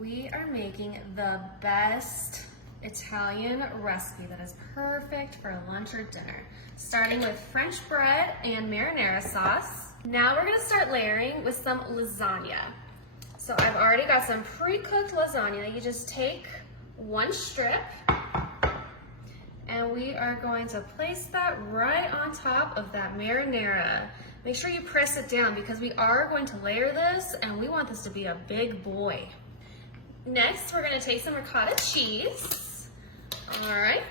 We are making the best Italian recipe that is perfect for lunch or dinner. Starting with French bread and marinara sauce. Now we're gonna start layering with some lasagna. So I've already got some pre-cooked lasagna. You just take one strip and we are going to place that right on top of that marinara. Make sure you press it down because we are going to layer this and we want this to be a big boy. Next, we're gonna take some ricotta cheese. All right,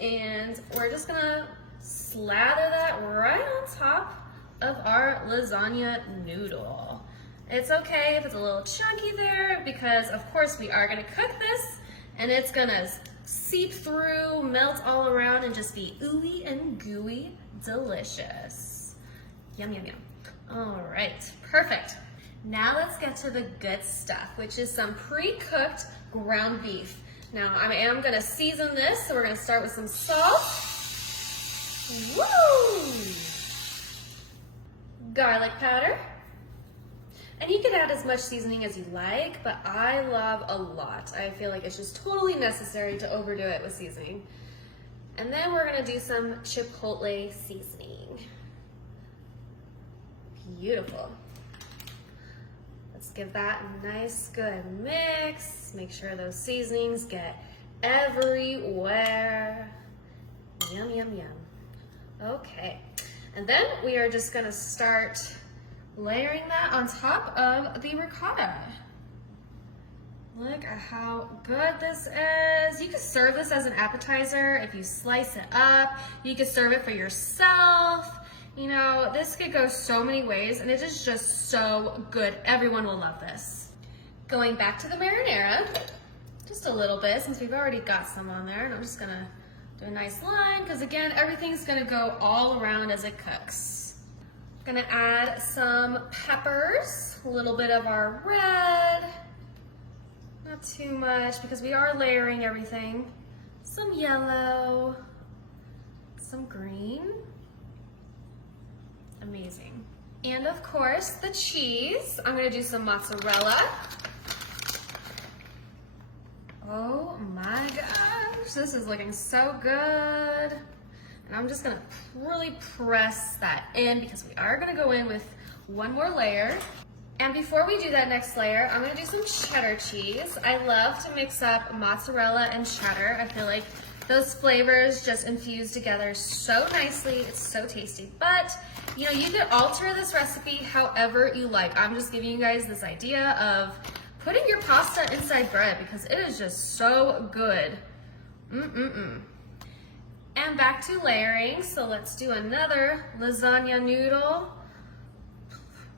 and we're just gonna slather that right on top of our lasagna noodle. It's okay if it's a little chunky there because of course we are gonna cook this and it's gonna seep through, melt all around and just be ooey and gooey delicious. Yum, yum, yum. All right, perfect. Now let's get to the good stuff, which is some pre-cooked ground beef. Now I am gonna season this, so we're gonna start with some salt. Woo! Garlic powder. And you can add as much seasoning as you like, but I love a lot. I feel like it's just totally necessary to overdo it with seasoning. And then we're gonna do some chipotle seasoning. Beautiful. Let's give that a nice good mix. Make sure those seasonings get everywhere. Yum, yum, yum. Okay, and then we are just gonna start layering that on top of the ricotta. Look at how good this is. You could serve this as an appetizer if you slice it up. You could serve it for yourself. You know, this could go so many ways and it is just so good. Everyone will love this. Going back to the marinara, just a little bit since we've already got some on there. And I'm just gonna do a nice line because again, everything's gonna go all around as it cooks. Gonna add some peppers, a little bit of our red, not too much because we are layering everything. Some yellow, some green. Amazing. And of course, the cheese. I'm gonna do some mozzarella. Oh my gosh, this is looking so good. And I'm just gonna really press that in because we are gonna go in with one more layer. And before we do that next layer, I'm gonna do some cheddar cheese. I love to mix up mozzarella and cheddar. I feel like those flavors just infuse together so nicely. It's so tasty. But you know, you could alter this recipe however you like. I'm just giving you guys this idea of putting your pasta inside bread because it is just so good. And back to layering. So let's do another lasagna noodle.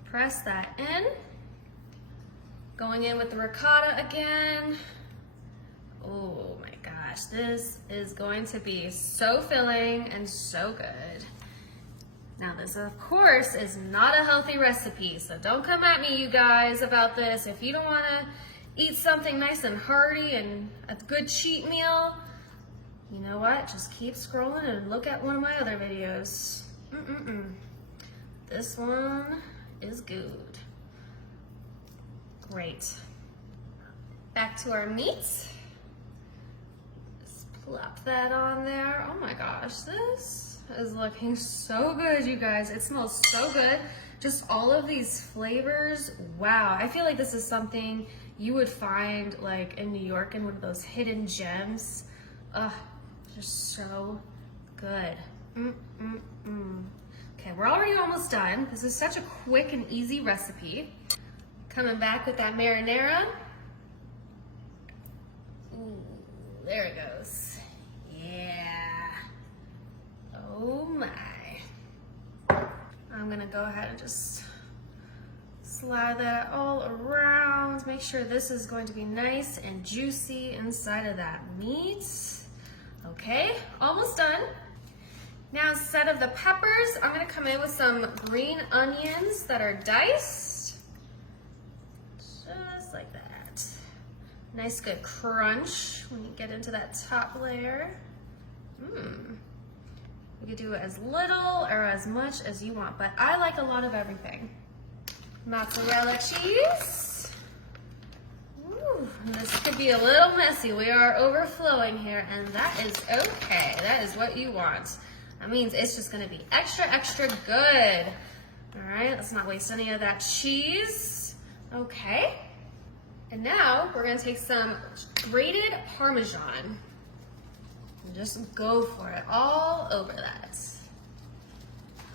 Press that in. Going in with the ricotta again. Oh my gosh, this is going to be so filling and so good. Now this, of course, is not a healthy recipe, so don't come at me, you guys, about this. If you don't want to eat something nice and hearty and a good cheat meal, you know what? Just keep scrolling and look at one of my other videos. This one is good. Great. Back to our meat. Just plop that on there. Oh my gosh, this is looking so good, you guys. It smells so good. Just all of these flavors. Wow, I feel like this is something you would find like in New York in one of those hidden gems. Just so good. Okay, we're already almost done. This is such a quick and easy recipe. Coming back with that marinara. Ooh, there it goes. Yeah. Oh my. I'm gonna go ahead and just slide that all around. Make sure this is going to be nice and juicy inside of that meat. Okay, almost done. Now instead of the peppers, I'm gonna come in with some green onions that are diced. Just like that. Nice good crunch when you get into that top layer. You can do it as little or as much as you want, but I like a lot of everything. Mozzarella cheese. Ooh, This could be a little messy. We are overflowing here, and that is okay. That is what you want. That means it's just gonna be extra, extra good. All right, let's not waste any of that cheese. Okay. And now we're gonna take some grated Parmesan and just go for it all over that.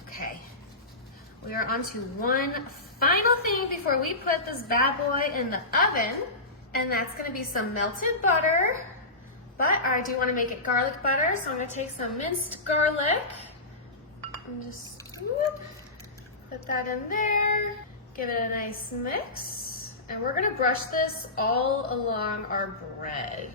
Okay. We are on to one final thing before we put this bad boy in the oven, and that's gonna be some melted butter, but I do wanna make it garlic butter, so I'm gonna take some minced garlic and just whoop, put that in there, give it a nice mix, and we're gonna brush this all along our bread.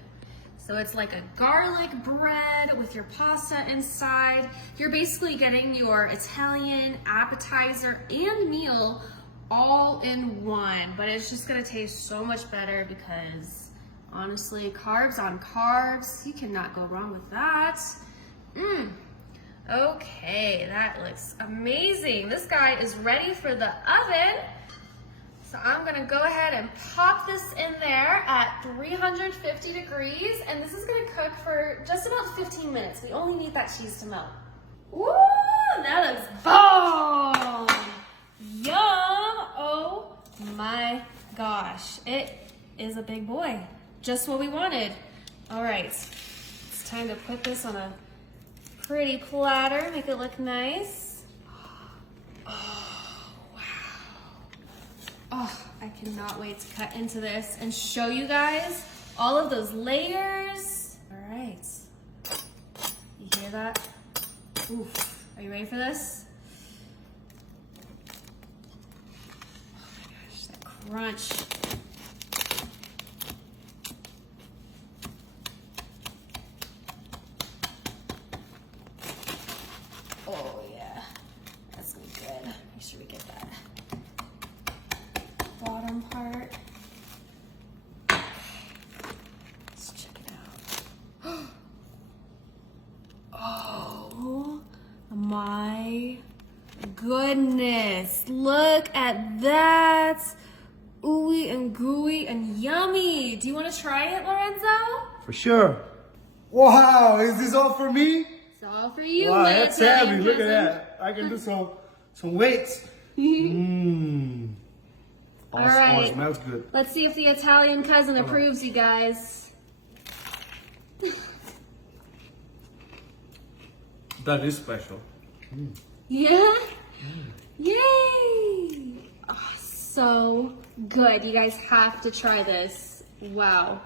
So it's like a garlic bread with your pasta inside. You're basically getting your Italian appetizer and meal all in one, but it's just gonna taste so much better because honestly, carbs on carbs, you cannot go wrong with that. Okay, that looks amazing. This guy is ready for the oven. So I'm gonna go ahead and pop this in there at 350 degrees, and this is gonna cook for just about 15 minutes. We only need that cheese to melt. Ooh, that looks bomb! Yum! Oh my gosh, it is a big boy. Just what we wanted. All right, it's time to put this on a pretty platter, make it look nice. Oh, I cannot wait to cut into this and show you guys all of those layers. All right, you hear that? Oof, are you ready for this? Oh my gosh, that crunch. Oh yeah, that's gonna be good. Make sure we get that bottom part. Let's check it out. Oh my goodness. Look at that. Ooey and gooey and yummy. Do you want to try it, Lorenzo? For sure. Wow, is this all for me? It's all for you. Wow, my that's Italian heavy. Look at cousin. that. I can do some weights. Mmm. All right. Oh, smells good. Let's see if the Italian cousin approves, you guys. That is special. Yeah? Yay! Oh, so good. You guys have to try this. Wow.